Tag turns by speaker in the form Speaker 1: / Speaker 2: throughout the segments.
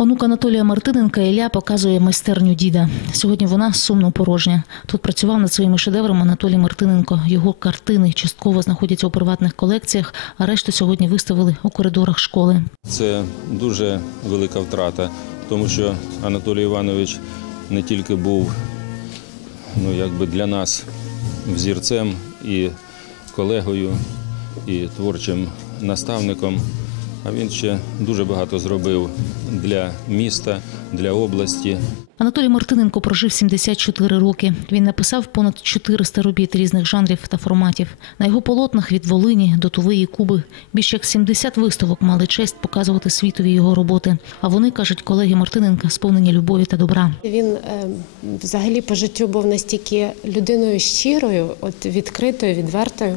Speaker 1: Онук Анатолія Мартиненка Ілля показує майстерню діда. Сьогодні вона сумно порожня. Тут працював над своїми шедеврами Анатолій Мартиненко. Його картини частково знаходяться у приватних колекціях, а решту сьогодні виставили у коридорах школи.
Speaker 2: Це дуже велика втрата, тому що Анатолій Іванович не тільки був ну, якби для нас взірцем і колегою, і творчим наставником, а він ще дуже багато зробив для міста, для області.
Speaker 1: Анатолій Мартиненко прожив 74 роки. Він написав понад 400 робіт різних жанрів та форматів. На його полотнах від Волині до Тувиї Куби більше як 70 виставок мали честь показувати світові його роботи. А вони кажуть, колеги Мартиненка сповнені любові та добра.
Speaker 3: Він е, взагалі по життю був настільки людиною щирою, от відкритою, відвертою,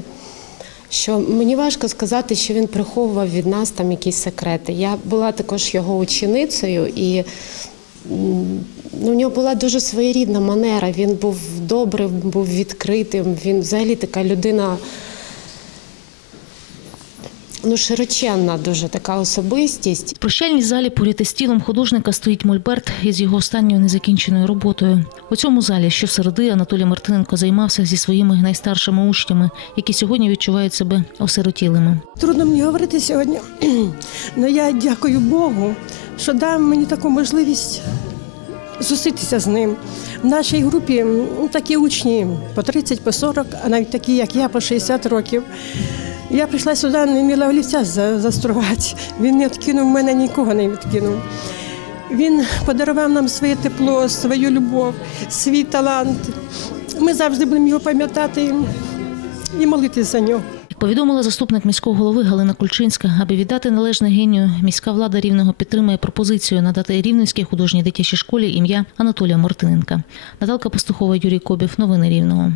Speaker 3: що мені важко сказати, що він приховував від нас там якісь секрети. Я була також його ученицею, і ну, в нього була дуже своєрідна манера. Він був добрим, був відкритим. Він взагалі така людина. Ну, широченна дуже така особистість.
Speaker 1: В прощальній залі поряд із тілом художника стоїть мольберт із його останньою незакінченою роботою. У цьому залі щосереди Анатолій Мартиненко займався зі своїми найстаршими учнями, які сьогодні відчувають себе осиротілими.
Speaker 4: Трудно мені говорити сьогодні, але я дякую Богу, що дав мені таку можливість зустрітися з ним. В нашій групі такі учні по 30, по 40, а навіть такі, як я, по 60 років. Я прийшла сюди, не вміла олівця за- застругати. Він не відкинув мене, нікого не відкинув. Він подарував нам своє тепло, свою любов, свій талант. Ми завжди будемо його пам'ятати і молитися за нього.
Speaker 1: Повідомила заступник міського голови Галина Кульчинська, аби віддати належне генію, міська влада рівного підтримує пропозицію надати рівненській художній дитячій школі ім'я Анатолія Мартиненка. Наталка Пастухова, Юрій Кобів. Новини Рівного.